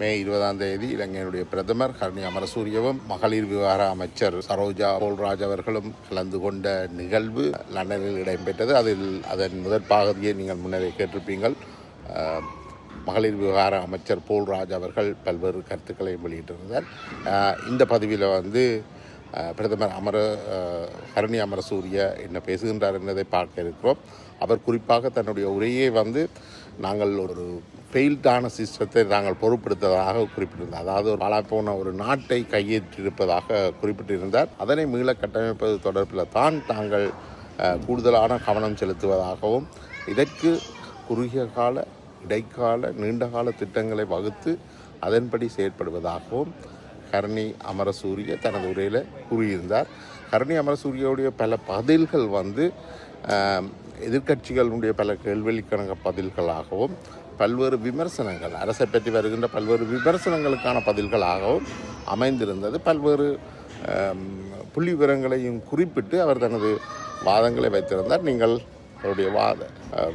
மே 20 இலங்கையினுடைய பிரதமர் ஹரணி அமரசூரியவும் மகளிர் விவகார அமைச்சர் சரோஜா போல்ராஜ் அவர்களும் கலந்து கொண்ட நிகழ்வு லண்டனில் இடம்பெற்றது. அதன் முதற் பாகதியை நீங்கள் முன்னரே கேட்டிருப்பீங்கள். மகளிர் விவகார அமைச்சர் போல்ராஜ் அவர்கள் பல்வேறு கருத்துக்களை வெளியிட்டிருந்தார். இந்த பதிவில் பிரதமர் ஹரணி அமரசூரிய என்ன பேசுகின்றார் என்பதை பார்க்க இருக்கிறோம். அவர் குறிப்பாக தன்னுடைய உரையை நாங்கள் ஒரு ஃபெயில்டான சிஸ்டத்தை நாங்கள் பொறுப்படுத்ததாக குறிப்பிட்டிருந்தார். அதாவது ஒரு பாழாப்போன ஒரு நாட்டை கையேற்றிருப்பதாக குறிப்பிட்டிருந்தார். அதனை மீள கட்டமைப்பது தொடர்பில் தாங்கள் கூடுதலான கவனம் செலுத்துவதாகவும் இதற்கு குறுகிய கால, இடைக்கால, நீண்டகால திட்டங்களை வகுத்து அதன்படி செயற்படுவதாகவும் ஹரணி அமரசூரிய தனது உரையில் கூறியிருந்தார். ஹரணி அமரசூரியோடைய பல பதில்கள் எதிர்க்கட்சிகளுடைய பல கேள்விகளுக்கான பதில்களாகவும் பல்வேறு விமர்சனங்கள், அரசை பற்றி வருகின்ற பல்வேறு விமர்சனங்களுக்கான பதில்களாகவும் அமைந்திருந்தது. பல்வேறு புள்ளி விவரங்களையும் குறிப்பிட்டு அவர் தனது வாதங்களை வைத்திருந்தார். நீங்கள் அவருடைய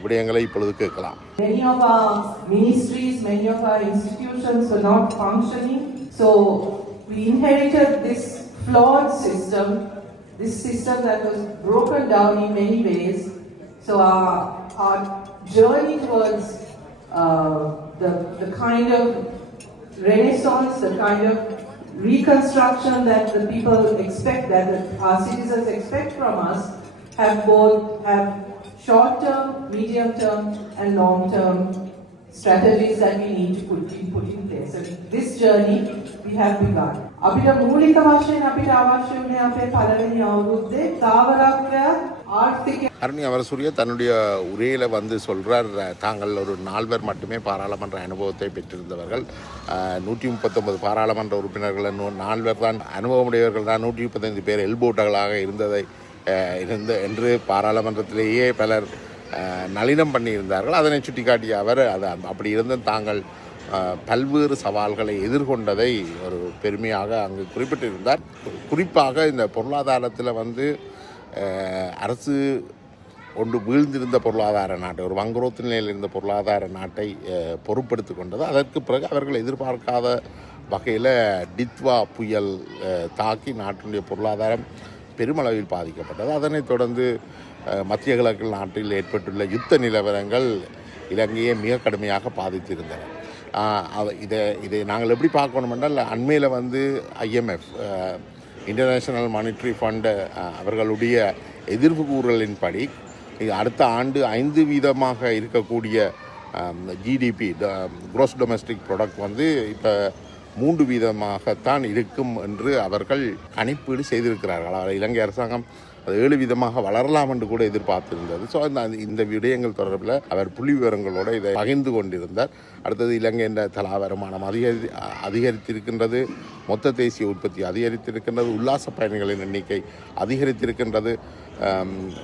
விடயங்களை இப்பொழுது கேட்கலாம். Many of our ministries, many of our institutions were not functioning. So we inherited this flawed system, this system that was broken down in many ways. So our journey towards the kind of renaissance, the kind of reconstruction that the people expect, that our citizens expect from us, have short-term, medium-term and long-term strategies that we need to put in place. So this journey we have begun. අපිට මූලික වශයෙන් අපිට අවශ්‍ය වුණේ අපේ පළවෙනි අවුරුද්දේ තාවරක්‍ය ආර්ථික. ஹரணி அமரசூரிய தன்னுடைய உரையில் சொல்கிறார், தாங்கள் ஒரு 4 பேர் மட்டுமே பாராளுமன்ற அனுபவத்தை பெற்றிருந்தவர்கள். 139 பாராளுமன்ற உறுப்பினர்கள் 4 பேர் தான் அனுபவமுடையவர்கள் தான். 135 பேர் எல்போட்டர்களாக என்று பாராளுமன்றத்திலேயே பலர் நளினம் பண்ணியிருந்தார்கள். அதனை சுட்டிக்காட்டிய அவர் அப்படி இருந்த தாங்கள் பல்வேறு சவால்களை எதிர்கொண்டதை ஒரு பெருமையாக அங்கு குறிப்பிட்டிருந்தார். குறிப்பாக இந்த பொருளாதாரத்தில் அரசு ஒன்று வீழ்ந்திருந்த பொருளாதார நாட்டை, ஒரு வங்குரோத்து நிலையில் இருந்த பொருளாதார நாட்டை பொறுப்படுத்தி கொண்டது. அதற்கு பிறகு அவர்கள் எதிர்பார்க்காத வகையில் டித்வா புயல் தாக்கி நாட்டினுடைய பொருளாதாரம் பெருமளவில் பாதிக்கப்பட்டது. அதனைத் தொடர்ந்து மத்திய கிழக்கு நாட்டில் ஏற்பட்டுள்ள யுத்த நிலவரங்கள் இலங்கையை மிக கடுமையாக பாதித்திருந்தன. இதை நாங்கள் எப்படி பார்க்கணும் என்றால், அண்மையில் IMF, இன்டர்நேஷ்னல் மானிட்டரி ஃபண்டு, அவர்களுடைய எதிர்ப்பு கூறலின்படி அடுத்த ஆண்டு 5% இருக்கக்கூடிய GDP, gross domestic product இப்போ 3% இருக்கும் என்று அவர்கள் கணிப்பீடு செய்திருக்கிறார்கள். இலங்கை அரசாங்கம் அது 7% வளரலாம் என்று கூட எதிர்பார்த்திருந்தது. ஸோ இந்த விடயங்கள் தொடர்பில் அவர் புள்ளி விவரங்களோடு இதை பகிர்ந்து கொண்டிருந்தார். அடுத்தது இலங்கை என்ற தலா வருமானம் அதிகரித்திருக்கின்றது, மொத்த தேசிய உற்பத்தி அதிகரித்திருக்கின்றது, உல்லாச பயணிகளின் எண்ணிக்கை அதிகரித்திருக்கின்றது.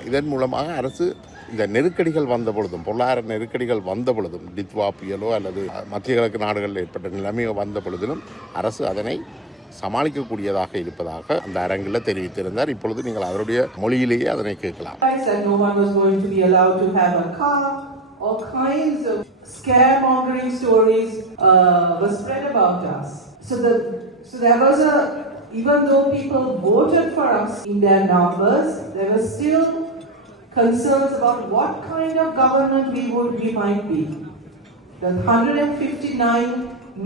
இதன் மூலமாக அரசு இந்த நெருக்கடிகள் வந்த பொழுதும், பொருளாதார நெருக்கடிகள் வந்த பொழுதும், டித்வா புயலோ அல்லது மத்திய கிழக்கு நாடுகளில் ஏற்பட்ட நிலைமையோ வந்த பொழுதிலும் அரசு அதனை சமாளிக்கக்கூடியதாக இருப்பதாக அந்த அரங்கில் தெரிவித்திருந்தார். இப்பொழுது நீங்கள் அவருடைய மொழியிலேயே அதனை கேட்கலாம். All kinds of scaremongering stories were spread about us. So there was even though people voted for us in their numbers, there were still concerns about what kind of government we might be. The 159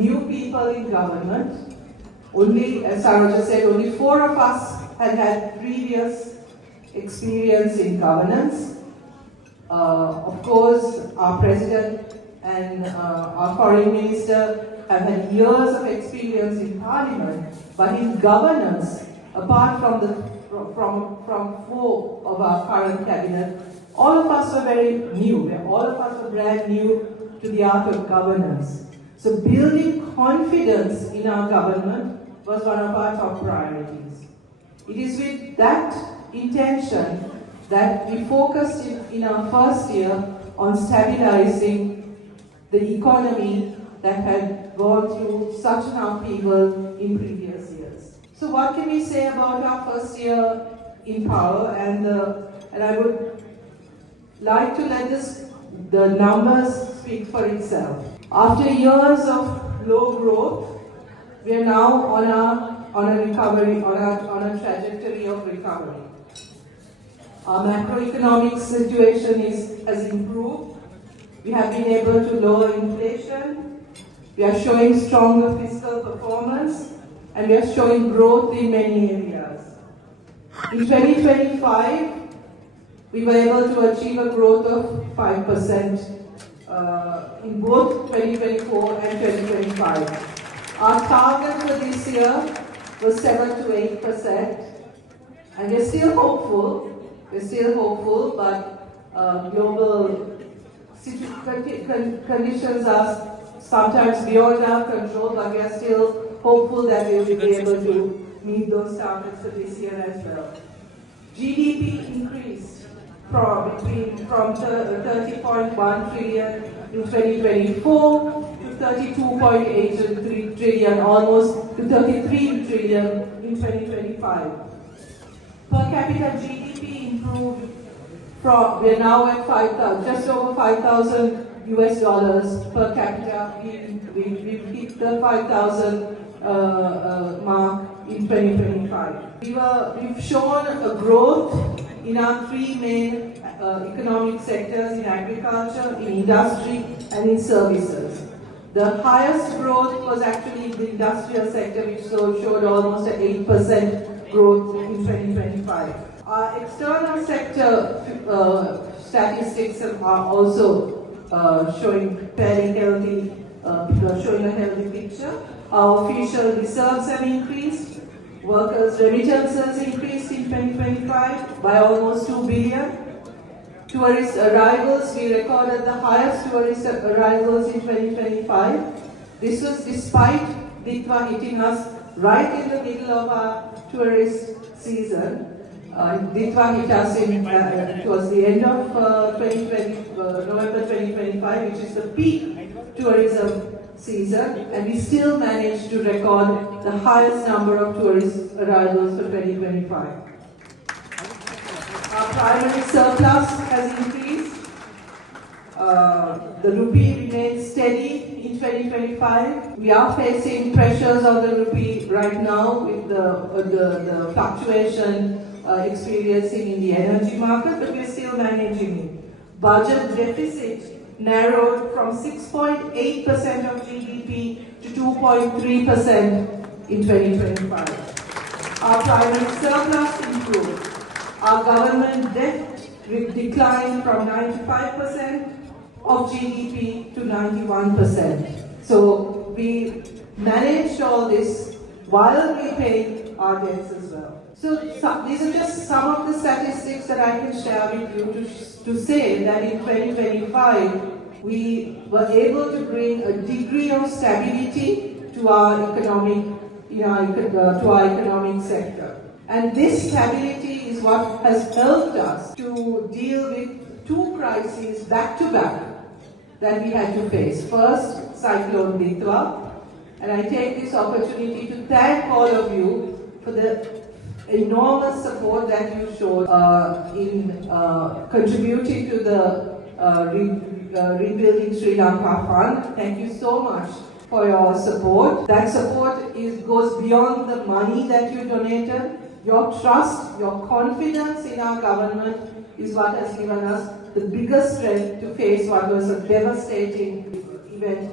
new people in government, only, as Sarah said, only 4 of us had previous experience in governance. Of course, our president and our foreign minister have had years of experience in parliament, but in governance, apart from 4 of our current cabinet, all of us were very new. All of us were brand new to the art of governance. So building confidence in our government was one of our top priorities. It is with that intention that we focused in our first year on stabilizing the economy that had gone through such an upheaval in previous years. So what can we say about our first year in power? And I would like to let the numbers speak for itself. After years of low growth, we are now on a recovery, on a trajectory of recovery. Our macroeconomic situation has improved. We have been able to lower inflation. We are showing stronger fiscal performance, and we are showing growth in many areas. In 2025, we were able to achieve a growth of 5% in both 2024 and 2025. Our target for this year was 7 to 8%, and we're still hopeful. But global conditions are sometimes beyond our control, but we are still hopeful that we will be able to meet those targets for this year as well. GDP increased from 30.1 trillion in 2024 to 32.8 trillion, almost to 33 trillion in 2025. Per capita GDP improved from, we are now at 5,000, just over $5,000 per capita. We hit the 5,000 mark in 2025. We've shown a growth in our three main economic sectors, in agriculture, in industry, and in services. The highest growth was actually in the industrial sector, which showed almost an 8% growth in 2025. Our external sector statistics are also showing fairly healthy, showing a healthy picture. Our official reserves have increased. Workers' remittances increased in 2025 by almost 2 billion. Tourist arrivals, we recorded the highest tourist arrivals in 2025. This was despite Ditwa hitting us right in the middle of our tourist season. Ditwa hit us towards the end of November 2025, which is the peak tourism season, and we still managed to record the highest number of tourist arrivals for 2025. Our primary surplus has increased. The rupee remains steady in 2025. We are facing pressures on the rupee right now with the fluctuation experiencing in the energy market, but we're still managing it. Budget deficit narrowed from 6.8% of GDP to 2.3% in 2025. Our primary surplus improved. Our government debt declined from 95% of GDP to 91%. So we managed all this while we paid our debts as well. So these are just some of the statistics that I can share with you to say that in 2025 we were able to bring a degree of stability to our economic sector. And this stability is what has helped us to deal with two crises back to back that we had to face. First, Cyclone Ditwa, and I take this opportunity to thank all of you for the enormous support that you showed in contributing to the Rebuilding Sri Lanka Fund. Thank you so much for your support. That support goes beyond the money that you donated. Your trust, your confidence in our government is what has given us the biggest strength to face what was a devastating event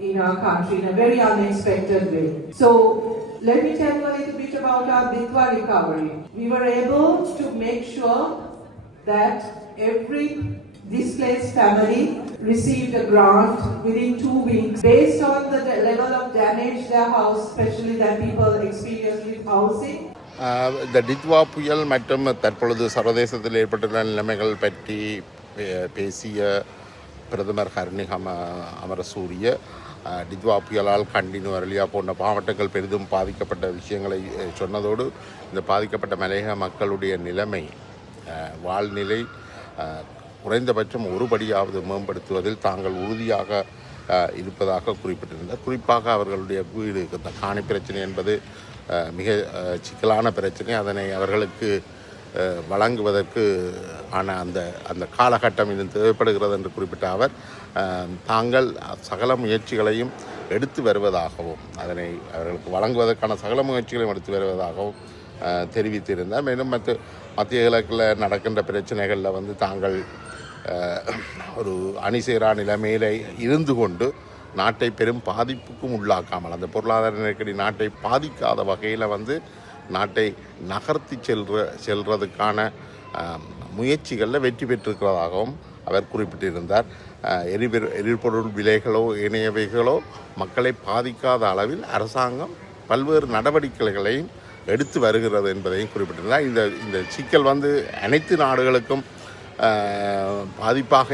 in our country in a very unexpected way. So let me tell you a little bit about our Ditwa recovery. We were able to make sure that every displaced family received a grant within 2 weeks based on the level of damage their house, especially that people experienced with housing. இந்த டித்வா புயல் மற்றும் தற்பொழுது சர்வதேசத்தில் ஏற்பட்டுள்ள நிலைமைகள் பற்றி பேசிய பிரதமர் அமரசூரிய டித்வா புயலால் கண்டி நுவரெலியா போன்ற மாவட்டங்கள் பெரிதும் பாதிக்கப்பட்ட விஷயங்களை சொன்னதோடு இந்த பாதிக்கப்பட்ட மலையக மக்களுடைய நிலைமை வாழ்நிலை குறைந்தபட்சம் ஒருபடியாவது மேம்படுத்துவதில் தாங்கள் உறுதியாக இருப்பதாக குறிப்பிட்டிருந்தார். குறிப்பாக அவர்களுடைய வீடு காணி பிரச்சனை என்பது மிக சிக்கலான பிரச்சனை. அதனை அவர்களுக்கு வழங்குவதற்கு ஆன அந்த காலகட்டம் இன்னும் தேவைப்படுகிறது என்று குறிப்பிட்ட அவர் தாங்கள் சகல முயற்சிகளையும் எடுத்து வருவதாகவும் அதனை அவர்களுக்கு வழங்குவதற்கான சகல முயற்சிகளையும் எடுத்து வருவதாகவும் தெரிவித்திருந்தார். மேலும் மத்திய கிழக்கில் நடக்கின்ற பிரச்சனைகளில் வந்து தாங்கள் ஒரு அணிசேரா நிலைமையில இருந்து கொண்டு நாட்டை பெரும் பாதிப்புக்கும் உள்ளாக்காமல் அந்த பொருளாதார நெருக்கடி நாட்டை பாதிக்காத வகையில் வந்து நாட்டை நகர்த்தி செல்றதுக்கான முயற்சிகளில் வெற்றி பெற்றிருக்கிறதாகவும் அவர் குறிப்பிட்டிருந்தார். எரிபொருள் விலைகளோ இணையவைகளோ மக்களை பாதிக்காத அளவில் அரசாங்கம் பல்வேறு நடவடிக்கைகளையும் எடுத்து வருகிறது என்பதையும் குறிப்பிட்டிருந்தார். இந்த சிக்கல் வந்து அனைத்து நாடுகளுக்கும் பாதிப்பாக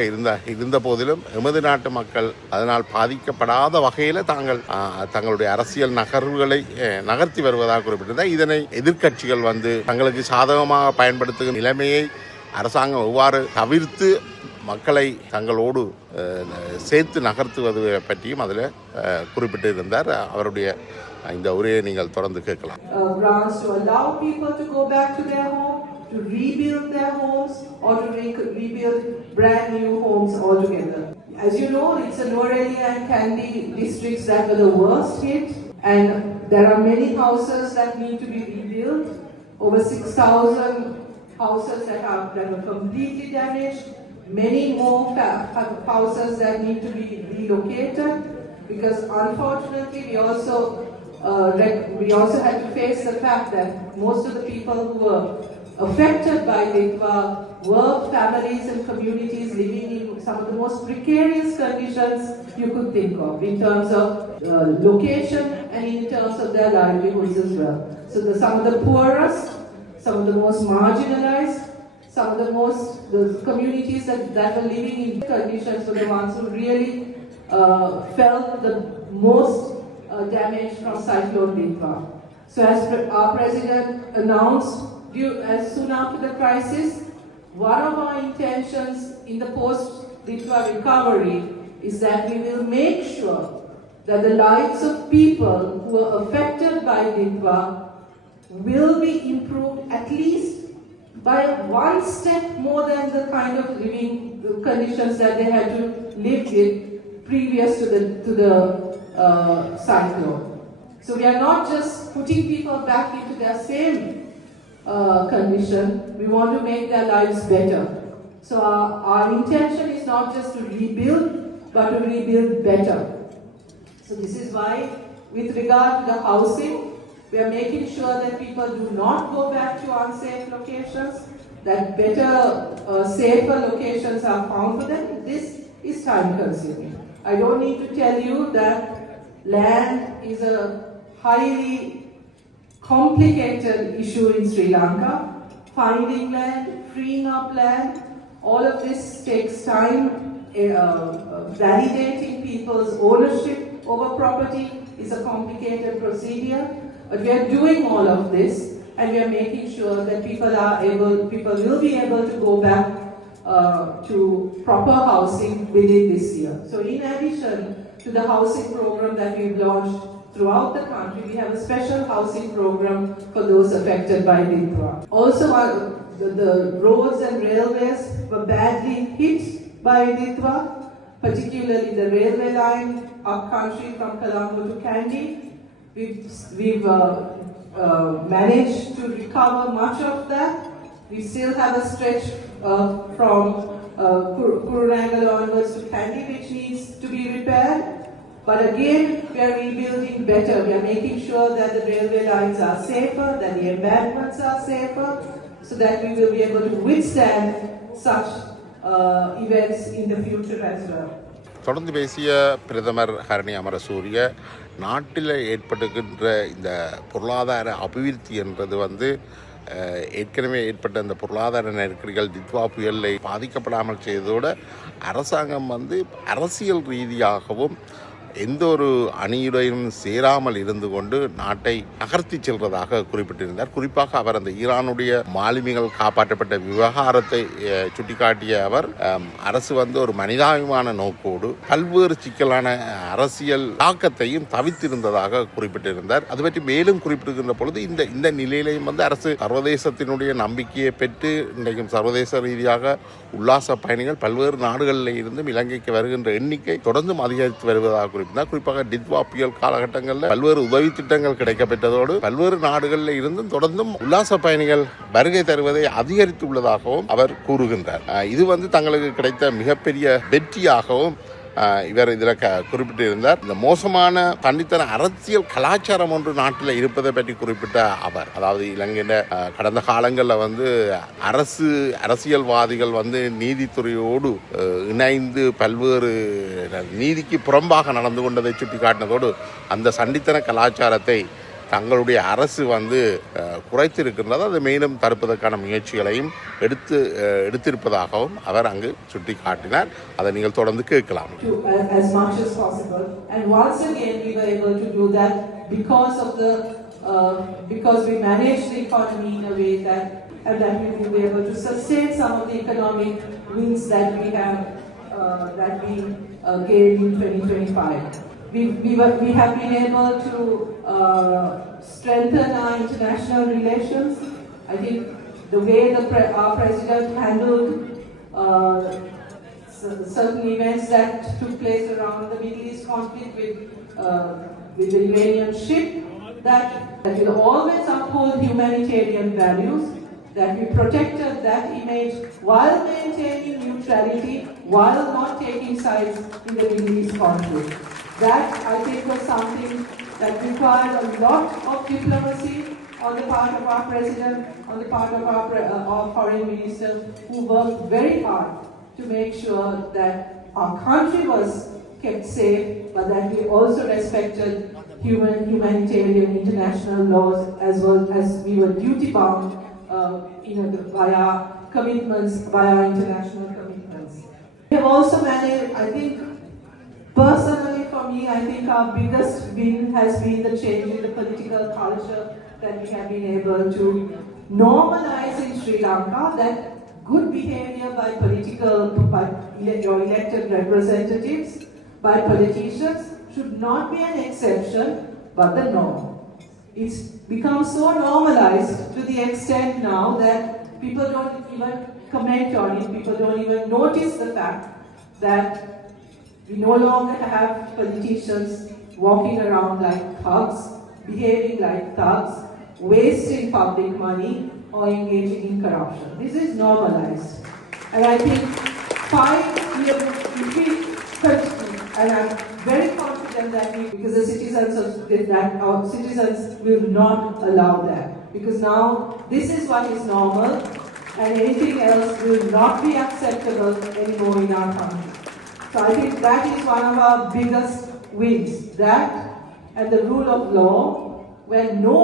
இருந்த போதிலும் எமது நாட்டு மக்கள் அதனால் பாதிக்கப்படாத வகையில் தங்களுடைய அரசியல் நகர்வுகளை நகர்த்தி வருவதாக குறிப்பிட்டிருந்தார். இதனை எதிர்க்கட்சிகள் வந்து தங்களுக்கு சாதகமாக பயன்படுத்தும் நிலைமையை அரசாங்கம் எவ்வாறு தவிர்த்து மக்களை தங்களோடு சேர்த்து நகர்த்துவது பற்றியும் அதில் குறிப்பிட்டிருந்தார். அவருடைய இந்த உரையை நீங்கள் தொடர்ந்து கேட்கலாம். To rebuild their homes or to rebuild brand new homes altogether. As you know, it's a Norelia and Kandy districts that were the worst hit, and there are many houses that need to be rebuilt. Over 6,000 houses that were completely damaged. Many more houses that need to be relocated, because unfortunately we also had to face the fact that most of the people who were affected by Ditwa were families and communities living in some of the most precarious conditions you could think of, in terms of location and in terms of their livelihoods as well. So some of the poorest, some of the most marginalized, some of the communities that were living in conditions were the ones who really felt the most damage from Cyclone Ditwa. So as our President announced, as soon after the crisis, one of our intentions in the post-Ditwa recovery is that we will make sure that the lives of people who are affected by Ditwa will be improved at least by one step more than the kind of living conditions that they had to live with previous to the cyclone. So we are not just putting people back into their same condition, we want to make their lives better. So our intention is not just to rebuild, but to rebuild better. So this is why, with regard to the housing, we are making sure that people do not go back to unsafe locations, that better, safer locations are found for them. This is time consuming. I don't need to tell you that land is a highly complicated issue in Sri Lanka. Finding land, freeing up land, all of this takes time. Validating people's ownership over property is a complicated procedure. But we are doing all of this, and we are making sure that people will be able to go back to proper housing within this year. So in addition to the housing program that we've launched throughout the country, we have a special housing program for those affected by Ditwa. Also, the roads and railways were badly hit by Ditwa, particularly the railway line up country from Colombo to Kandy. We've managed to recover much of that. We still have a stretch from Kurunangal onwards to Kandy which needs to be repaired. But again, we are rebuilding better. We are making sure that the railway lines are safer, that the embankments are safer, so that we will be able to withstand such events in the future as well. தொடர்ந்து பேசிய பிரதமர் ஹரணி அமரசூரிய, நாட்டில் ஏற்பட்டுகின்ற இந்த பொருளாதார அபிவிருத்தி என்பது வந்து ஏற்கனவே ஏற்பட்ட இந்த பொருளாதார நெருக்கடிகள் தித்வா புயலை பாதிக்கப்படாமல் செய்ததோடு அரசாங்கம் வந்து அரசியல் ரீதியாகவும் எந்த ஒரு அணியுடையும் சேராமல் இருந்து கொண்டு நாட்டை நகர்த்தி செல்வதாக குறிப்பிட்டிருந்தார். குறிப்பாக அவர் அந்த ஈரானுடைய மாலுமிகள் காப்பாற்றப்பட்ட விவகாரத்தை சுட்டிக்காட்டிய அவர் அரசு வந்து ஒரு மனிதாபிமான நோக்கோடு பல்வேறு சிக்கலான அரசியல் தாக்கத்தையும் தவிர்த்திருந்ததாக குறிப்பிட்டிருந்தார். அது பற்றி மேலும் குறிப்பிடுகின்ற பொழுது இந்த நிலையிலையும் வந்து அரசு சர்வதேசத்தினுடைய நம்பிக்கையை பெற்று இன்றைக்கும் சர்வதேச ரீதியாக உல்லாச பயணிகள் பல்வேறு நாடுகளில் இருந்தும் இலங்கைக்கு வருகின்ற எண்ணிக்கை தொடர்ந்தும் அதிகரித்து வருவதாக குறிப்பிட்டார். குறிப்பிட்டிருந்தார். குறிப்பாக டித்வா புயல் காலகட்டங்களில் பல்வேறு உதவி திட்டங்கள் கிடைக்கப்பெற்றதோடு பல்வேறு நாடுகளில் இருந்தும் தொடர்ந்தும் உல்லாச பயணிகள் வருகை தருவதை அதிகரித்துள்ளதாகவும் அவர் கூறுகின்றார். இது தங்களுக்கு கிடைத்த மிகப்பெரிய வெற்றியாகவும் இவர் இதில் குறிப்பிட்டிருந்தார். இந்த மோசமான தன்னித்தன அரசியல் கலாச்சாரம் ஒன்று நாட்டில் இருப்பதை பற்றி குறிப்பிட்ட அவர், அதாவது இலங்கையில் கடந்த காலங்களில் அரசியல்வாதிகள் நீதித்துறையோடு இணைந்து பல்வேறு நீதிக்கு புறம்பாக நடந்து கொண்டதை சுட்டிக்காட்டினதோடு அந்த சண்டித்தன கலாச்சாரத்தை தங்களுடைய அரசு குறைத்திருக்கின்றது. அதை மேலும் தடுப்பதற்கான முயற்சிகளையும் எடுத்திருப்பதாகவும் அவர் அங்கு சுட்டி காட்டினார். அதை நீங்கள் தொடர்ந்து கேட்கலாம். As much as possible, and once again we were able to do that because we managed the economy in a way that we will be able to sustain some of the economic wins that we have gained in 2025. We have been able to strengthen our international relations. I think the way our president handled certain events that took place around the Middle East conflict with the Iranian ship, that will always uphold humanitarian values, that we protected that image while maintaining neutrality, while not taking sides in the Middle East conflict. That, I think, was something that required a lot of diplomacy on the part of our president, on the part of our foreign minister, who worked very hard to make sure that our country was kept safe, but that we also respected humanitarian international laws as well as we were duty bound by our commitments, by our international commitments. We have also managed, I think, personally for me, I think our biggest win has been the change in the political culture that we have been able to normalize in Sri Lanka, that good behavior by your elected representatives, by politicians, should not be an exception but the norm. It's become so normalized to the extent now that people don't even comment on it, people don't even notice the fact that we no longer have politicians walking around like thugs, behaving like thugs, wasting public money or engaging in corruption. This is normalized. And I think and I'm very confident that because our citizens will not allow that. Because now this is what is normal and anything else will not be acceptable anymore in our country. So I think that is one of our biggest wins. That and the rule of law, where no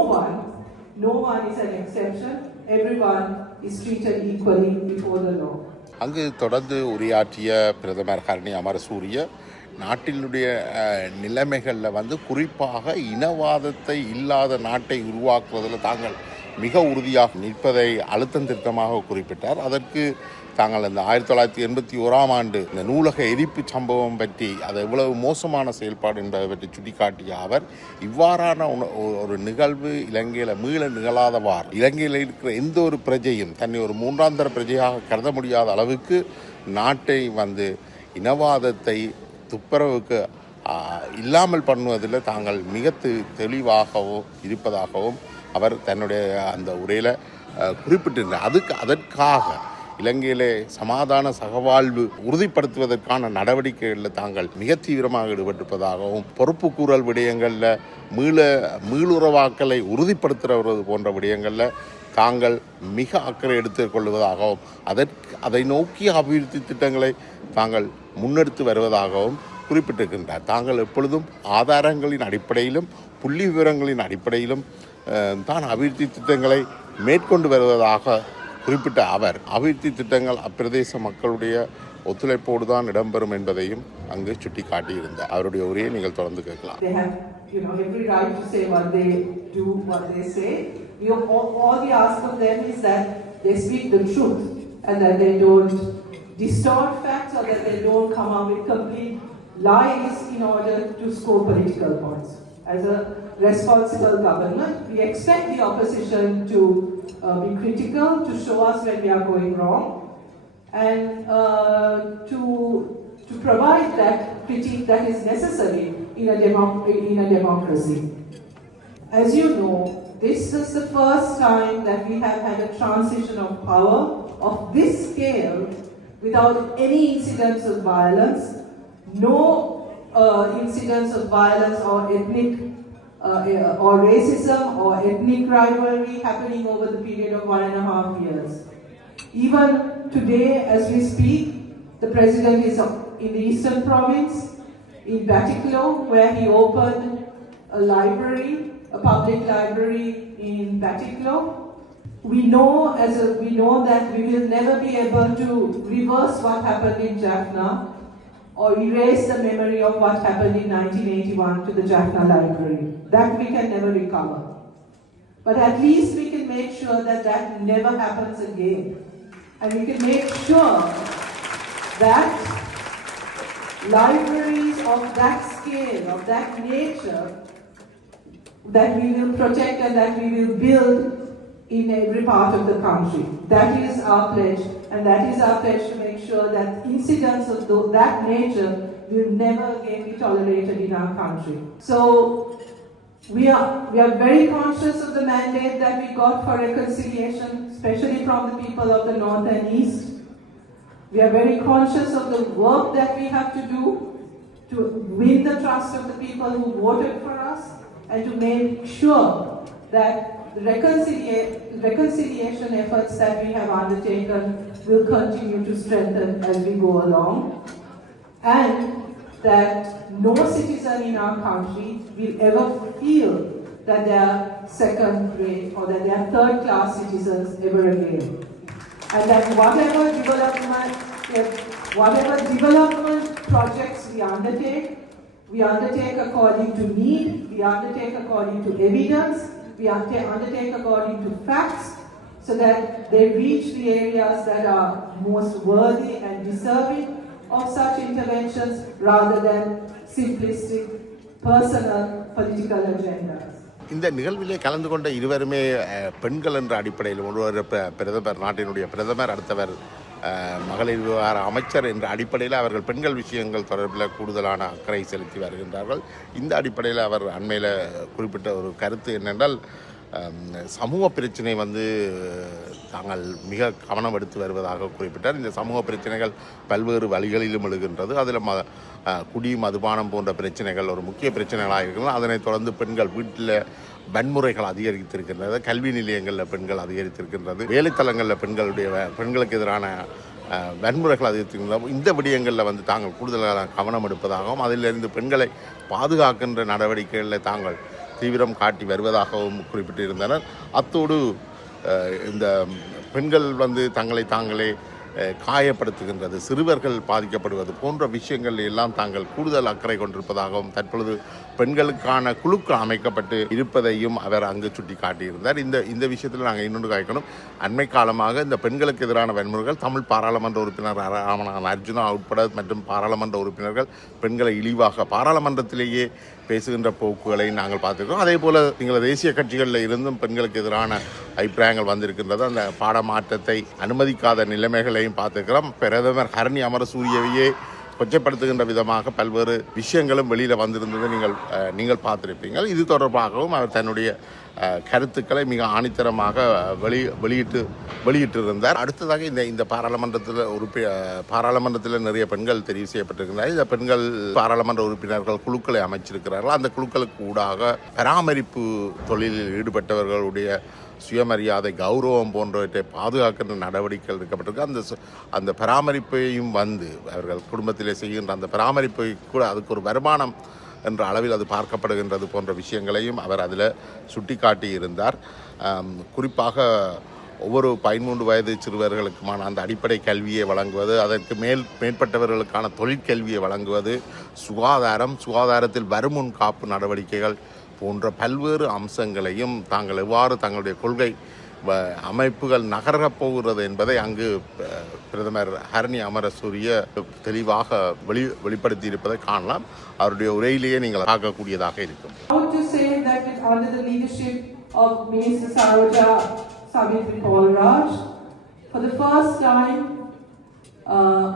one is an exception, everyone is treated equally before the law. அங்கு தொடர்ந்து உரையாற்றிய பிரதமர் அமரசூரிய நாட்டினுடைய நிலைமைகளில் குறிப்பாக இனவாதத்தை இல்லாத நாட்டை உருவாக்குவதில் தாங்கள் மிக உறுதியாக நிற்பதை அழுத்தம் திருத்தமாக குறிப்பிட்டார். அதற்கு தாங்கள் இந்த 1981ஆம் ஆண்டு இந்த நூலக எரிப்பு சம்பவம் பற்றி அது எவ்வளவு மோசமான செயல்பாடு என்பதை பற்றி சுட்டிக்காட்டிய அவர், இவ்வாறான ஒரு நிகழ்வு இலங்கையில் மீள நிகழாதவாறு இலங்கையில் இருக்கிற எந்த ஒரு பிரஜையும் தன்னை ஒரு மூன்றாந்தர பிரஜையாக கருத முடியாத அளவுக்கு நாட்டை இனவாதத்தை துப்புரவுக்கு இல்லாமல் பண்ணுவதில் தாங்கள் மிக தெளிவாகவும் இருப்பதாகவும் அவர் தன்னுடைய அந்த உரையில் குறிப்பிட்டிருந்தார். அதற்காக இலங்கையிலே சமாதான சகவாழ்வு உறுதிப்படுத்துவதற்கான நடவடிக்கைகளில் தாங்கள் மிக தீவிரமாக ஈடுபட்டிருப்பதாகவும், பொறுப்புக்கூறல் விடயங்களில் மீளுறவாக்கலை உறுதிப்படுத்துகிறது போன்ற விடயங்களில் தாங்கள் மிக அக்கறை எடுத்துக்கொள்வதாகவும் அதை நோக்கிய அபிவிருத்தி திட்டங்களை தாங்கள் முன்னெடுத்து வருவதாகவும் குறிப்பிட்டிருக்கின்றார். தாங்கள் எப்பொழுதும் ஆதாரங்களின் அடிப்படையிலும் புள்ளி விவரங்களின் அடிப்படையிலும் தான் அபிவிருத்தி திட்டங்களை மேற்கொண்டு வருவதாக குறிப்பிட்ட அவர், அபிவிருத்தி திட்டங்கள் அப்பிரதேச மக்களுடைய ஒத்துழைப்போடு தான் இடம்பெறும் என்பதையும் அங்கு சுட்டி காட்டியிருந்தார். அவருடைய உரையை நீங்கள் தொடர்ந்து கேட்கலாம். Every right to say what they do, what they say. All we ask of them is that they speak the truth and that they don't distort facts or that they don't come up with complete lies in order to score political points. As a responsible government, we expect the opposition to be critical, to show us when we are going wrong, and to provide that critique that is necessary in a democracy. As you know, this is the first time that we have had a transition of power of this scale without any incidents of violence, no incidents of violence or ethnic or racism or ethnic rivalry happening over the period of 1.5 years. Even today, as we speak, the president is in the eastern province, in Batiklo, where he opened a library, a public library in Batiklo. We know that we will never be able to reverse what happened in Jaffna or erase the memory of what happened in 1981 to the Jaffna library. That we can never recover. But at least we can make sure that that never happens again. And we can make sure that libraries of that scale, of that nature, that we will protect and that we will build in every part of the country. That is our pledge, and that is our pledge to make sure that incidents of that nature will never again be tolerated in our country. So we are very conscious of the mandate that we got for reconciliation, especially from the people of the North and East. We are very conscious of the work that we have to do to win the trust of the people who voted for us and to make sure that the reconciliation efforts that we have undertaken will continue to strengthen as we go along, and that no citizen in our country will ever feel that they are second-rate or that they are third-class citizens ever again. And that whatever development projects we undertake according to need, we undertake according to evidence, we undertake according to facts, so that they reach the areas that are most worthy and deserving of such interventions rather than simplistic personal political agendas. இந்த நிகழ்விலே கலந்து கொண்ட இருவருமே பெண்கள் என்ற அடிப்படையில் ஒருவர் பிரதமர், நாட்டினுடைய பிரதமர், அடுத்தவர் மகளிர் விவகார அமைச்சர் என்ற அடிப்படையில் அவர்கள் பெண்கள் விஷயங்கள் தொடர்பில் கூடுதலான அக்கறை செலுத்தி வருகின்றார்கள். இந்த அடிப்படையில் அவர் அண்மையில் குறிப்பிட்ட ஒரு கருத்து என்னென்றால், சமூக பிரச்சனை தாங்கள் மிக கவனம் எடுத்து வருவதாக குறிப்பிட்டார். இந்த சமூக பிரச்சனைகள் பல்வேறு வழிகளிலும் எழுகின்றது. அதில் குடி, மதுபானம் போன்ற பிரச்சனைகள் ஒரு முக்கிய பிரச்சனைகளாக இருக்கின்றன. அதனைத் தொடர்ந்து பெண்கள் வீட்டில் வன்முறைகள் அதிகரித்திருக்கின்றது, கல்வி நிலையங்களில் பெண்கள் அதிகரித்திருக்கின்றது, வேலைத்தலங்களில் பெண்களுக்கு எதிரான வன்முறைகள் அதிகரித்திருக்கின்றன. இந்த விடயங்களில் தாங்கள் கூடுதலான கவனம் எடுப்பதாகவும் அதிலிருந்து பெண்களை பாதுகாக்கின்ற நடவடிக்கைகளில் தாங்கள் தீவிரம் காட்டி வருவதாகவும் குறிப்பிட்டிருந்தனர். அத்தோடு இந்த பெண்கள் தங்களை தாங்களே காயப்படுத்துகின்றது, சிறுவர்கள் பாதிக்கப்படுவது போன்ற விஷயங்கள் எல்லாம் தாங்கள் கூடுதல் அக்கறை கொண்டிருப்பதாகவும் தற்பொழுது பெண்களுக்கான குழுக்கள் அமைக்கப்பட்டு இருப்பதையும் அவர் அங்கு சுட்டி காட்டியிருந்தார். இந்த விஷயத்தில் நாங்கள் இன்னொன்று காய்க்கணும். அண்மை காலமாக இந்த பெண்களுக்கு எதிரான வன்முறைகள் தமிழ் பாராளுமன்ற உறுப்பினர் அர்ஜுனா உட்பட மற்றும் பாராளுமன்ற உறுப்பினர்கள் பெண்களை இழிவாக பாராளுமன்றத்திலேயே பேசுகின்ற போக்குகளை நாங்கள் பார்த்துருக்கோம். அதே போல் நீங்கள் தேசிய கட்சிகளில் இருந்தும் பெண்களுக்கு எதிரான அபிப்பிராயங்கள் வந்திருக்கின்றது. அந்த பாடமாற்றத்தை அனுமதிக்காத நிலைமைகளையும் பார்த்துக்கிறோம். பிரதமர் ஹரணி அமரசூரியவையே கொச்சைப்படுத்துகின்ற விதமாக பல்வேறு விஷயங்களும் வெளியில் வந்திருந்ததை நீங்கள் பார்த்திருப்பீங்கள். இது தொடர்பாகவும் அவர் தன்னுடைய கருத்துக்களை மிக ஆணித்தரமாக வெளியிட்டிருந்தார். அடுத்ததாக இந்த பாராளுமன்றத்தில் நிறைய பெண்கள் தெரிவு செய்யப்பட்டிருக்கிறார்கள். இந்த பெண்கள் பாராளுமன்ற உறுப்பினர்கள் குழுக்களை அமைச்சிருக்கிறார்கள். அந்த குழுக்களுக்கு ஊடாக பராமரிப்பு தொழிலில் ஈடுபட்டவர்களுடைய சுயமரியாதை, கௌரவம் போன்றவற்றை பாதுகாக்கின்ற நடவடிக்கைகள் எடுக்கப்பட்டிருக்கு. அந்த பராமரிப்பையும் அவர்கள் குடும்பத்திலே செய்கின்ற அந்த பராமரிப்பை கூட அதுக்கு ஒரு வருமானம் என்ற அளவில் அது பார்க்கப்படுகின்றது போன்ற விஷயங்களையும் அவர் அதில் சுட்டி காட்டியிருந்தார். குறிப்பாக ஒவ்வொரு 13 வயது சிறுவர்களுக்குமான அந்த அடிப்படை கல்வியை வழங்குவது, அதற்கு மேற்பட்டவர்களுக்கான தொழிற்கல்வியை வழங்குவது, சுகாதாரத்தில் வருமுன் காப்பு நடவடிக்கைகள் போன்ற பல்வேறு அம்சங்களையும் தாங்கள் எவ்வாறு தங்களுடைய கொள்கை அமைப்புகள் நகரப் போகிறது என்பதை அங்கு பிரதமர் ஹரணி அமரசூரிய தெளிவாக வெளிப்படுத்தி இருப்பதை காணலாம். அவருடைய உரையிலேயே நீங்கள் பார்க்கக்கூடியதாக இருக்கும். For the first time,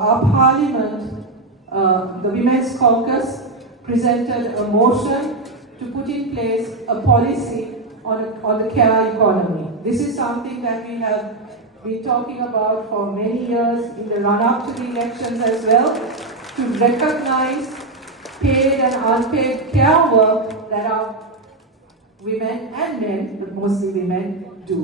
our parliament, the Women's Caucus, presented a motion to put in place a policy on the care economy. This is something that we have been talking about for many years in the run-up to the elections as well, to recognize paid and unpaid care work that our women and men, but mostly women, do.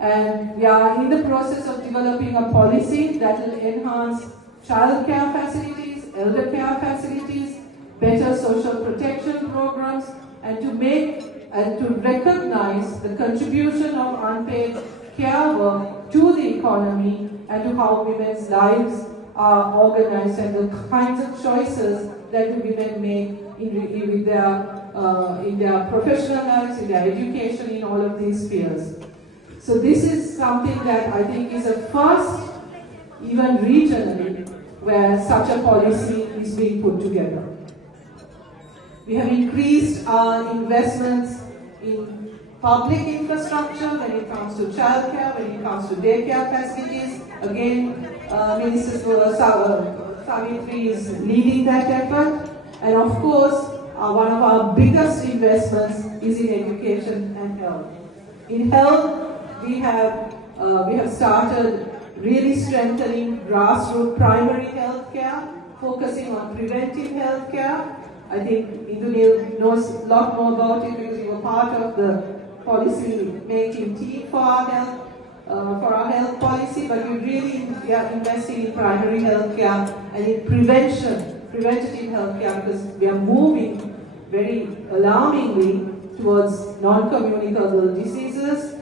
And we are in the process of developing a policy that will enhance child care facilities, elder care facilities, better social protection programs, and to make and to recognize the contribution of unpaid care work to the economy and to how women's lives are organized and the kinds of choices that the women make in their professional lives, in their education, in all of these spheres. So this is something that I think is a first, even regionally, where such a policy is being put together. We have increased our investments in public infrastructure when it comes to childcare, when it comes to daycare facilities. Again, Minister Savitri is leading that effort. And of course, one of our biggest investments is in education and health. In health, we have started really strengthening grassroots primary health care, focusing on preventive health care. I think Indunil knows a lot more about it because we were part of the policy making team for our health policy, but we are investing in primary health care and in preventative health care, because we are moving very alarmingly towards non-communicable diseases,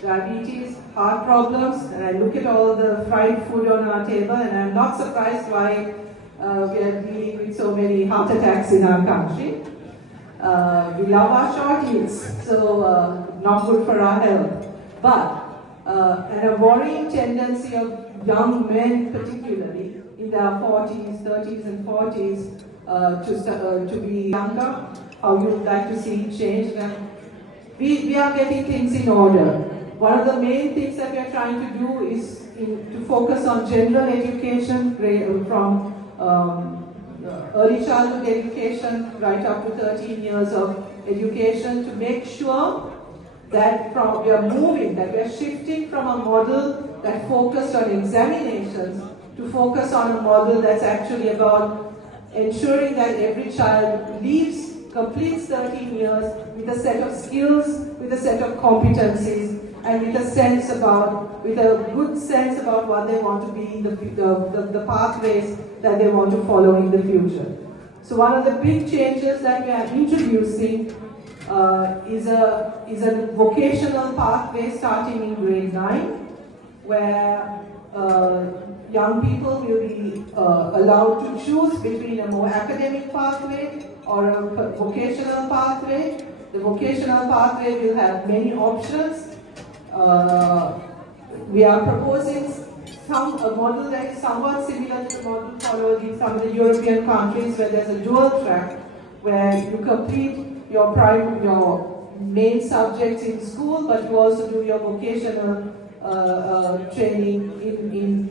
diabetes, heart problems, and I look at all the fried food on our table and I'm not surprised why we are dealing with so many heart attacks in our country. We love our short eats, so not good for our health. But and a worrying tendency of young men particularly in their 40s, 30s and 40s to be younger. How you would like to see it change? And we are getting things in order. One of the main things that we are trying to do is to focus on general education from early childhood education right up to 13 years of education, to make sure that we are shifting from a model that focused on examinations to focus on a model that's actually about ensuring that every child completes 13 years with a set of skills, with a set of competencies, and with a good sense about what they want to be in the pathways that they want to follow in the future. So one of the big changes that we are introducing is a vocational pathway starting in grade 9, where young people will be allowed to choose between a more academic pathway or a vocational pathway. The vocational pathway will have many options. We are proposing a model that is somewhat similar to the model followed in some of the European countries, where there's a dual track, where you complete your main subjects in school, but you also do your vocational training in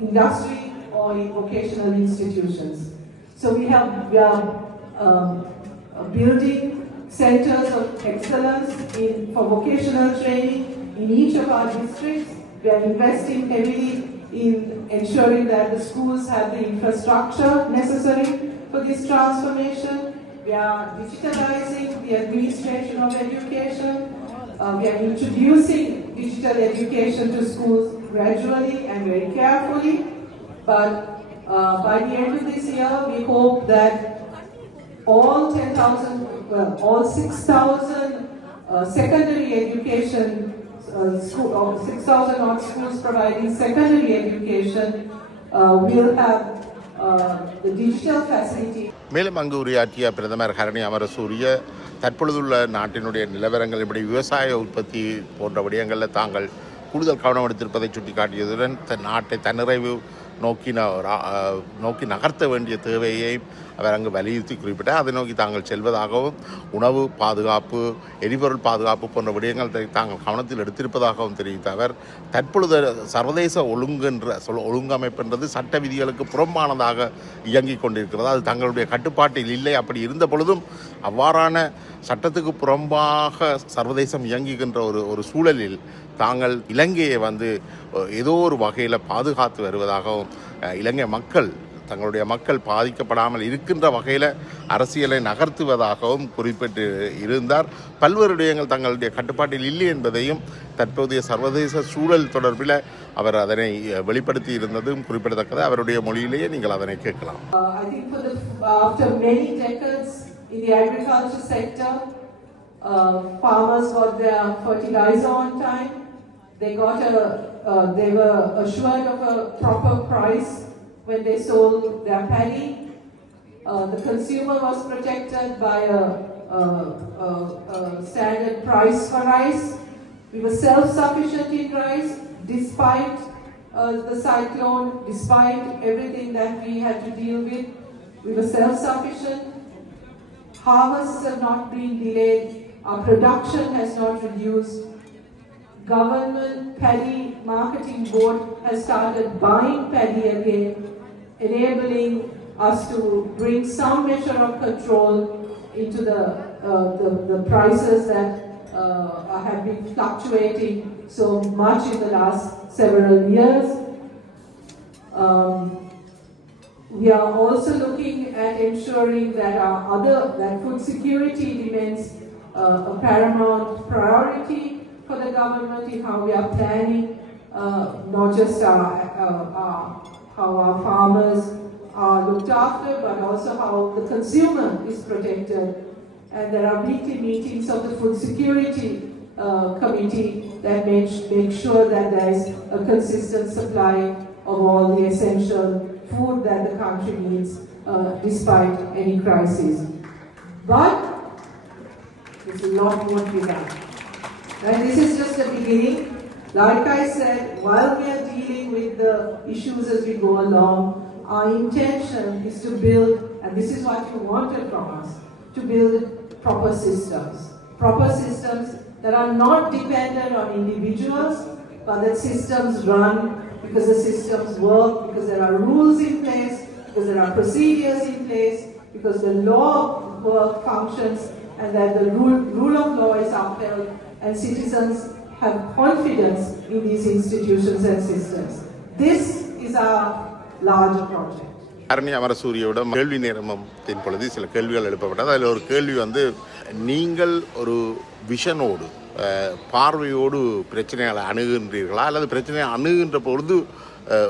industry or in vocational institutions. So we are building centers of excellence for vocational training in each of our districts. We are investing heavily in ensuring that the schools have the infrastructure necessary for this transformation. We are digitalizing the administration of education. We are introducing digital education to schools gradually and very carefully. But by the end of this year, we hope that all 6,000 secondary education 6,000 odd schools providing secondary education will have the digital facility. மேலும் அங்கு உரையாற்றிய பிரதமர் ஹரணி அமரசூரிய தற்பொழுதுள்ள நாட்டினுடைய நிலவரங்கள் இப்படி விவசாய உற்பத்தி போன்ற விடயங்களில் தாங்கள் கூடுதல் கவனம் எடுத்திருப்பதை சுட்டிக்காட்டியதுடன் நாட்டை தன்னிறைவு நோக்கி நகர்த்த வேண்டிய தேவையை அவர் அங்கு வலியுறுத்தி குறிப்பிட்டார். அதை நோக்கி தாங்கள் செல்வதாகவும் உணவு பாதுகாப்பு, எரிபொருள் பாதுகாப்பு போன்ற விடயங்களை தாங்கள் கவனத்தில் எடுத்திருப்பதாகவும் தெரிவித்த அவர், தற்பொழுது சர்வதேச ஒழுங்கமைப்புன்றது சட்ட விதிகளுக்கு புறம்பானதாக இயங்கிக் கொண்டிருக்கிறது. அது தங்களுடைய கட்டுப்பாட்டில் இல்லை. அப்படி இருந்த பொழுதும் அவ்வாறான சட்டத்துக்கு புறம்பாக சர்வதேசம் இயங்குகின்ற ஒரு சூழலில் தாங்கள் இலங்கையை ஏதோ ஒரு வகையில் பாதுகாத்து வருவதாகவும், இலங்கை தங்களுடைய மக்கள் பாதிக்கப்படாமல் இருக்கின்ற வகையில் அரசியலை நகர்த்துவதாகவும் குறிப்பிட்டு இருந்தார். பல்வேறு விடயங்கள் தங்களுடைய கட்டுப்பாட்டில் இல்லை என்பதையும் தற்போதைய சர்வதேச சூழல் தொடர்பில் அவர் அதனை வெளிப்படுத்தி இருந்ததும் குறிப்பிடத்தக்கது. அவருடைய மொழியிலேயே நீங்கள் அதனை கேட்கலாம். In the agriculture sector, farmers got their fertilizer on time. They were assured of a proper price when they sold their paddy. The consumer was protected by a standard price for rice. We were self-sufficient in rice, despite the cyclone, despite everything that we had to deal with. We were self-sufficient. Harvests have not been delayed. Our production has not reduced. Government Paddy Marketing Board has started buying paddy again, enabling us to bring some measure of control into the prices that have been fluctuating so much in the last several years. We are also looking at ensuring that that food security remains a paramount priority for the government in how we are planning, not just how our farmers are looked after, but also how the consumer is protected. And there are weekly meetings of the Food Security Committee that make sure that there is a consistent supply of all the essential food that the country needs despite any crisis. But there's a lot more to be done. And this is just the beginning. Like I said, while we are dealing with the issues as we go along, our intention is to build, and this is what you wanted from us, to build proper systems. Proper systems that are not dependent on individuals, but that systems run because the systems work, because there are rules in place, because there are procedures in place, because the law of work functions, and that the rule of law is upheld, and citizens have confidence in these institutions and systems. This is our larger project. அமரசூரியோட கேள்வி நேரத்தின் பொழுது சில கேள்விகள் எழுப்பப்பட்டது. அதில் ஒரு கேள்வி நீங்கள் ஒரு விஷனோடு பார்வையோடு பிரச்சனைகளை அணுகுகின்றீர்களா, அல்லது பிரச்சனையை அணுகின்ற பொழுது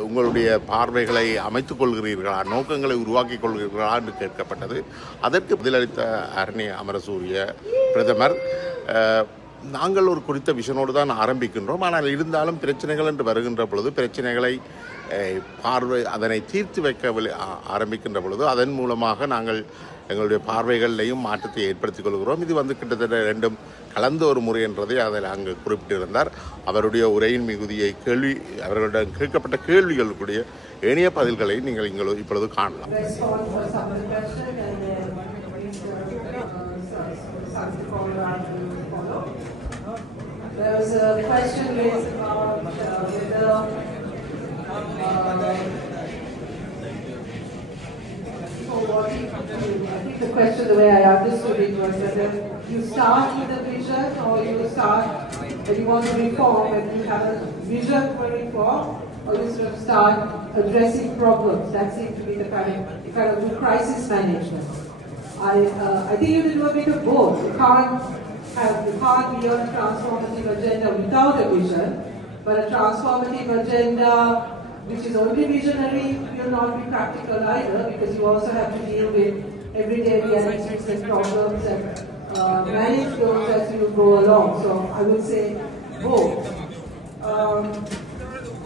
உங்களுடைய பார்வைகளை அமைத்துக் கொள்கிறீர்களா, நோக்கங்களை உருவாக்கி கொள்கிறீர்களா என்று கேட்கப்பட்டது. அதற்கு பதிலளித்த அமரசூரிய பிரதமர், நாங்கள் ஒரு குறித்த விஷனோடு தான் ஆரம்பிக்கின்றோம். ஆனால் இருந்தாலும் பிரச்சனைகள் என்று வருகின்ற பொழுது பிரச்சனைகளை அதனை தீர்த்து வைக்க ஆரம்பிக்கின்ற பொழுது அதன் மூலமாக நாங்கள் எங்களுடைய பார்வைகளையும் மாற்றத்தை ஏற்படுத்திக் கொள்கிறோம். இது கிட்டத்தட்ட ரெண்டும் கலந்த ஒரு முறை என்றதை அதில் அங்கு குறிப்பிட்டிருந்தார். அவருடைய உரையின் மிகுதியை அவர்களிடம் கேட்கப்பட்ட கேள்விகளுடைய ஏனைய பதில்களை நீங்கள் இப்பொழுது காணலாம். There was a question raised about whether I think the question, the way I understood it, was whether you start with a vision or you start when you want to reform and you have a vision for reform, or you sort of start addressing problems. That seemed to be the kind of crisis management. I think you can do a bit of both. You can't be on a transformative agenda without a vision, but a transformative agenda which is only visionary will not be practical either, because you also have to deal with everyday realities and problems and manage those as you go along. So I would say both.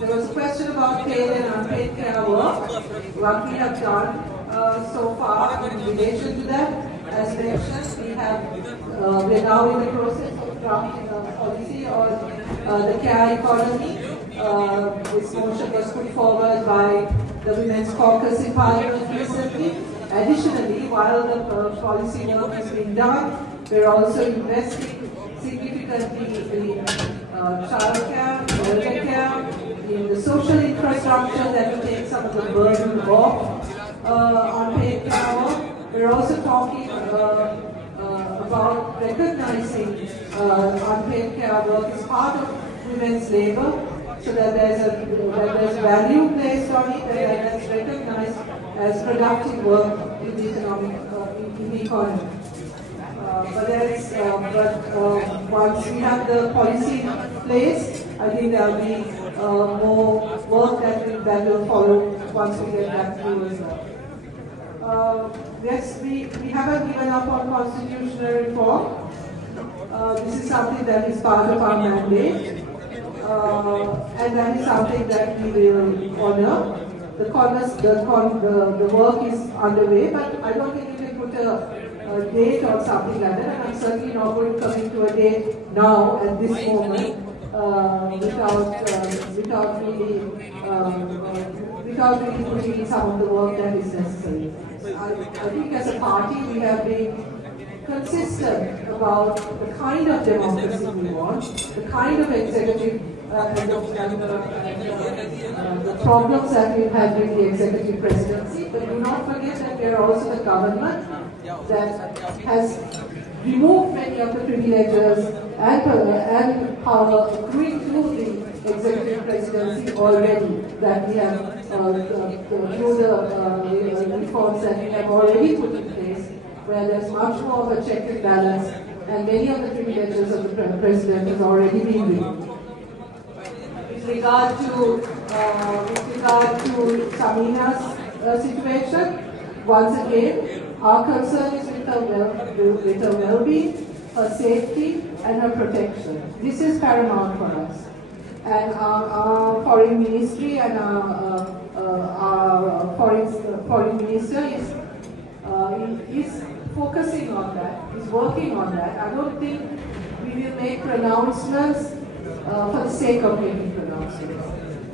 There was a question about paid and unpaid care work. What we have done so far in relation to that, as mentioned, we're now in the process of drafting a policy on the care economy. This motion was put forward by the Women's Caucus in Parliament recently. Additionally, while the policy work is being done, we're also investing significantly in childcare, elder care, in the social infrastructure that will take some of the burden off unpaid care work. We're also talking about recognizing unpaid care work as part of women's labor, so that there's value placed on it and that it's recognized as productive work in the economy. Once we have the policy in place, I think there will be more work that will follow once we get that through as well. Yes, we haven't given up on constitutional reform. This is something that is part of our mandate, and that is something that we will honor. The work is underway, but I don't think we can put a date or something like that, and I'm certainly not going to commit to a date now at this moment without really putting in some of the work that is necessary. I think as a party we have been consistent about the kind of democracy we want, the kind of executive and the problems that we've had with the executive presidency, but do not forget that we are also the government that has removed many of the privileges and power accruing to the executive presidency already, that we have through the reforms that we have already put in place, where there's much more of a check and balance, and many of the privileges of the president has already been removed. With regard to Samina's situation, once again, our concern is with her well-being, her safety, and her protection. This is paramount for us. And our foreign ministry and our foreign minister is focusing on that, is working on that. I don't think we will make pronouncements for the sake of making pronouncements.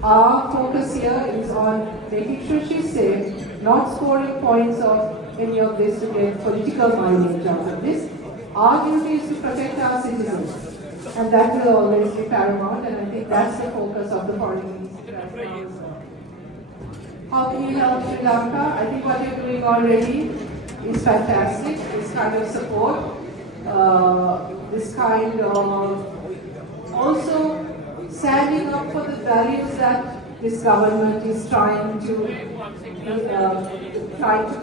Our focus here is on making sure she's safe, not scoring points of any of this to get political mileage out of this. Our duty is to protect our citizens, and that will always be paramount, and I think that's the focus of the foreign ministry right now as well. How can you help Sri Lanka? I think what you're doing already is fantastic. This kind of support, this kind of also standing up for the values that this government is trying to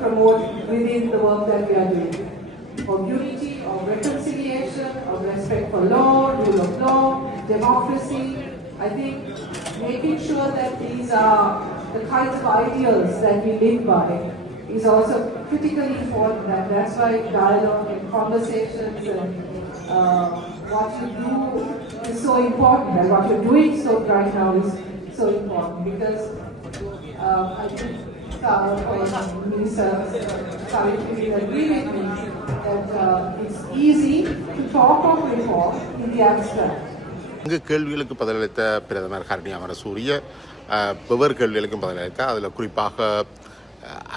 promote within the work that we are doing. Of unity, of reconciliation, of respect for law, rule of law, democracy. I think making sure that these are the kinds of ideals that we live by is also critically important, and that's why dialogue and conversations and what you do is so important, and what you're doing right now is so important, because I think Minister Savitri will agree with me that it's easy to talk of reform in the abstract. இங்கு கேள்விகளுக்கு பதிலளித்த பிரதமர் ஹரணி அமரசூரிய வெவ்வேறு கேள்விகளுக்கும் பதிலளித்தார். அதில் குறிப்பாக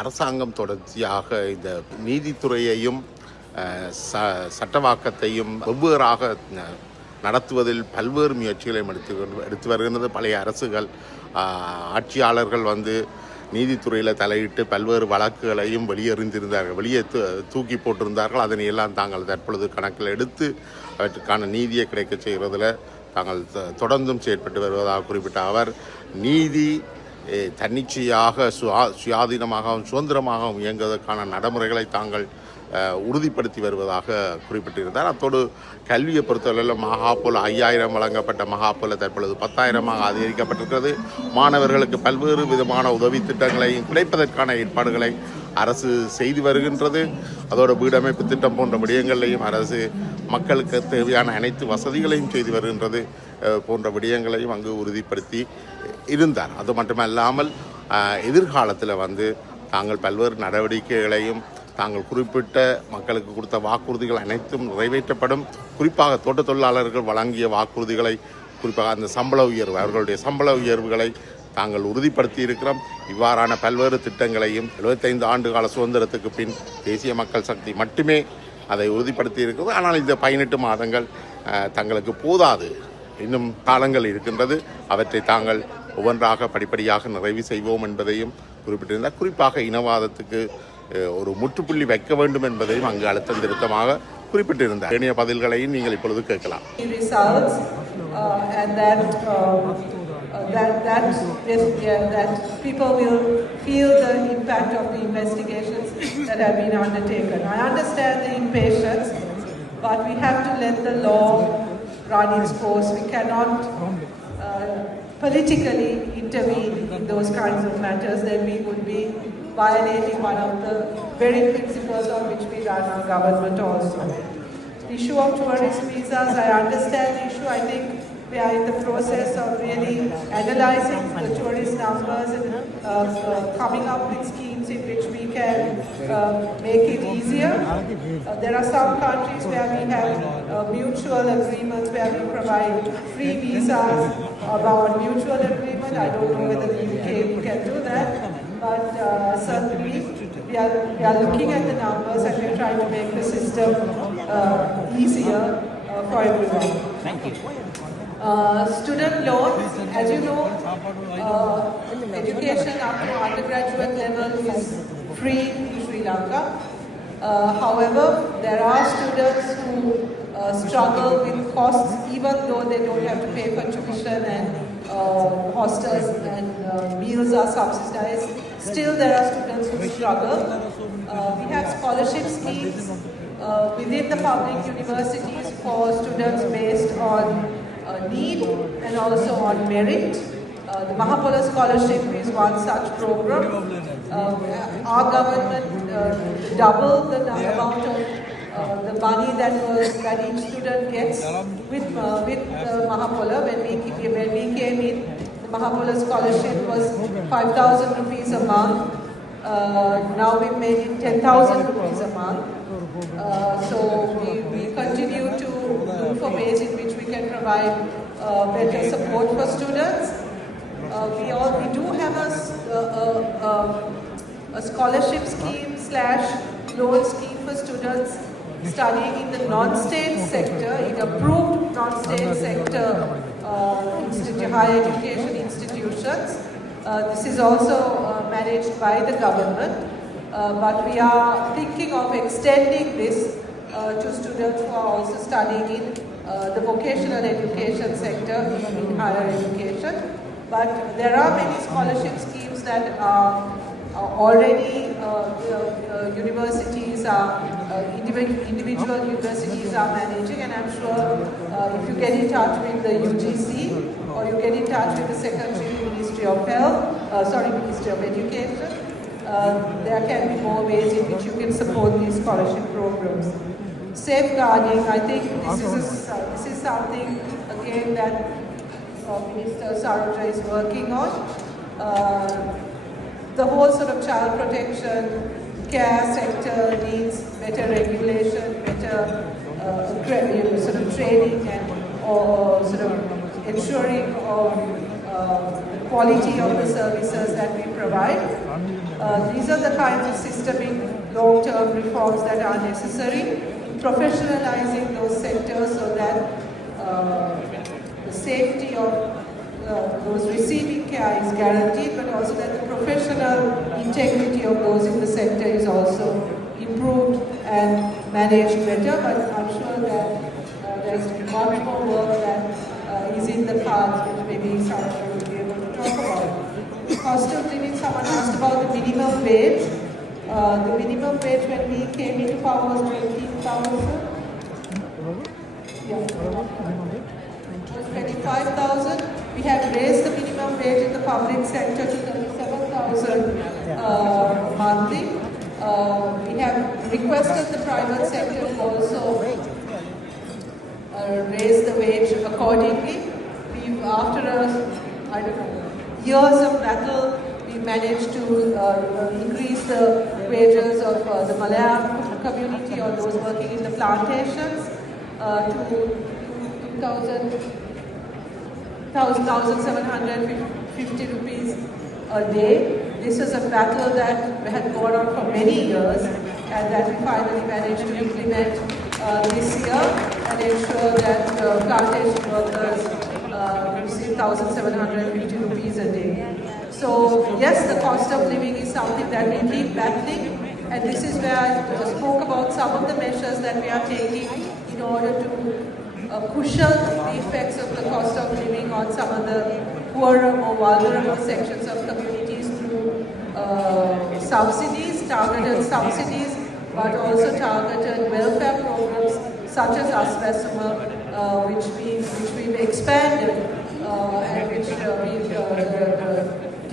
அரசாங்கம் தொடர்ச்சியாக இந்த நீதித்துறையையும் சட்டவாக்கத்தையும் வெவ்வேறாக நடத்துவதில் பல்வேறு முயற்சிகளை எடுத்து வருகின்றது. பழைய அரசுகள் ஆட்சியாளர்கள் நீதித்துறையில் தலையிட்டு பல்வேறு வழக்குகளையும் வெளியே தூக்கி போட்டிருந்தார்கள். அதனை எல்லாம் தாங்கள் தற்பொழுது கணக்கில் எடுத்து அவற்றுக்கான நீதியை கிடைக்க செய்வதில் தாங்கள் தொடர்ந்தும் செயற்பட்டு வருவதாக குறிப்பிட்ட அவர், நீதி தன்னிச்சையாக சுயாதீனமாகவும் சுதந்திரமாகவும் இயங்குவதற்கான நடைமுறைகளை தாங்கள் உறுதிப்படுத்தி வருவதாக குறிப்பிட்டிருந்தார். அத்தோடு கல்வியை பொறுத்தவரையில் மகாபோல் 5000 வழங்கப்பட்ட மகாபோல தற்பொழுது 10,000 அதிகரிக்கப்பட்டிருக்கிறது. மாணவர்களுக்கு பல்வேறு விதமான உதவி திட்டங்களையும் கிடைப்பதற்கான ஏற்பாடுகளை அரசு செய்து வருகின்றது. அதோட வீடமைப்பு திட்டம் போன்ற விடயங்களையும் அரசு மக்களுக்கு தேவையான அனைத்து வசதிகளையும் செய்து வருகின்றது போன்ற விடயங்களையும் அங்கு உறுதிப்படுத்தி இருந்தார். அது மட்டுமல்லாமல் எதிர்காலத்தில் தாங்கள் பல்வேறு நடவடிக்கைகளையும் தாங்கள் குறிப்பிட்ட மக்களுக்கு கொடுத்த வாக்குறுதிகள் அனைத்தும் நிறைவேற்றப்படும். குறிப்பாக தோட்ட தொழிலாளர்கள் வழங்கிய வாக்குறுதிகளை, குறிப்பாக அந்த சம்பள உயர்வு, அவர்களுடைய சம்பள உயர்வுகளை தாங்கள் உறுதிப்படுத்தி இருக்கிறோம். இவ்வாறான பல்வேறு திட்டங்களையும் 75 ஆண்டுகால சுதந்திரத்துக்கு பின் தேசிய மக்கள் சக்தி மட்டுமே அதை உறுதிப்படுத்தி இருக்கிறது. ஆனால் இந்த 18 மாதங்கள் தங்களுக்கு போதாது, இன்னும் காலங்கள் இருக்கின்றது. அவற்றை தாங்கள் ஒவ்வொன்றாக படிப்படியாக நிறைவு செய்வோம் என்பதையும் குறிப்பிட்டிருந்தார். குறிப்பாக இனவாதத்துக்கு ஒரு முற்றுப்புள்ளி வைக்க வேண்டும் என்பதையும் அங்கு அழுத்தம் திருத்தமாக குறிப்பிட்டிருந்தார். ஏனைய பதில்களையும் நீங்கள் இப்பொழுது கேட்கலாம். That people will feel the impact of the investigations that have been undertaken. I understand the impatience, but we have to let the law run its course. We cannot politically intervene in those kinds of matters. Then we would be violating one of the very principles on which we run our government also. The issue of tourist visas, I understand the issue. I think we are in the process of really analyzing the tourist numbers and coming up with schemes in which we can make it easier. There are some countries where we have mutual agreements where we provide free visas about mutual agreement. I don't know whether the UK can do that, but certainly we are looking at the numbers and we are trying to make the system easier for everyone. Thank you. Student loans, as you know, education up to undergraduate level is free in Sri Lanka. However, there are students who struggle with costs even though they don't have to pay for tuition and hostels and meals are subsidized. Still there are students who struggle. We have scholarship schemes within the public universities for students based on need and also on merit. The Mahapola Scholarship is one such program. Our government doubled the amount of the money that each student gets with Mahapola. When we came in, the Mahapola Scholarship was 5,000 rupees a month. Now we've made it 10,000 rupees a month. So we continue to look for ways in which we can provide better support for students. We do have a scholarship scheme / loan scheme for students studying in the non-state sector, in approved non-state sector higher education institutions. This is also managed by the government, but we are thinking of extending this to students who are also studying in the vocational education sector in higher education. But there are many scholarship schemes that are already universities are individual universities are managing, and I'm sure if you get in touch with the UGC or you get in touch with the Secretary Ministry of Ministry of Education, there can be more ways in which you can support these scholarship programs. Safeguarding, I think this is something again that Minister Saroja is working on. The whole sort of child protection care sector needs better regulation, better sort of training and or sort of ensuring of the quality of the services that we provide. These are the kinds of systemic long-term reforms that are necessary, professionalizing those sectors so that the safety of those receiving care is guaranteed, but also that the professional integrity of those in the sector is also improved and managed better. But I'm sure that there's much more work that is in the cards, which maybe someone will be able to talk about. Cost of living, someone asked about the minimum wage. The minimum wage when we came into power was 20,000. Yeah. It was 25,000. We have raised the minimum wage in the public sector to 37,000 monthly. We have requested the private sector to also raise the wage accordingly. After years of battle, we managed to increase the wages of the Malayalam community or those working in the plantations to 2,000. 1,750 rupees a day. This is a battle that had gone on for many years and that we finally managed to implement this year and ensure that plantation workers receive 1,750 rupees a day. So yes, the cost of living is something that we keep battling, and this is where I spoke about some of the measures that we are taking in order to cushion the effects of the cost of living on some of the poorer or vulnerable sections of communities through subsidies, targeted subsidies, but also targeted welfare programs such as Radamara, which we've expanded and which the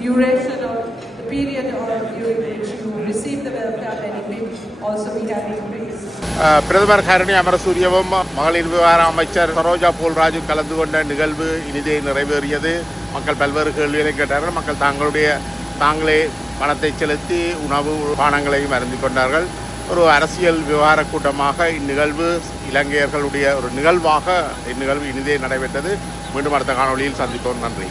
duration or the period during which you receive the welfare benefit also we have increased. பிரதமர் ஹரணி அமரசூரியவும் மகளிர் விவகார அமைச்சர் சரோஜா போல்ராஜு கலந்து கொண்ட நிகழ்வு இனிதே நிறைவேறியது. மக்கள் பல்வேறு கேள்விகளை கேட்டார்கள். மக்கள் தாங்களே பணத்தை செலுத்தி உணவு பானங்களையும் அருந்திக் கொண்டார்கள். ஒரு அரசியல் விவகார கூட்டமாக இந்நிகழ்வு இலங்கையர்களுடைய ஒரு நிகழ்வாக இந்நிகழ்வு இனிதே நடைபெற்றது. மீண்டும் அடுத்த காணொளியில் சந்திப்போம். நன்றி.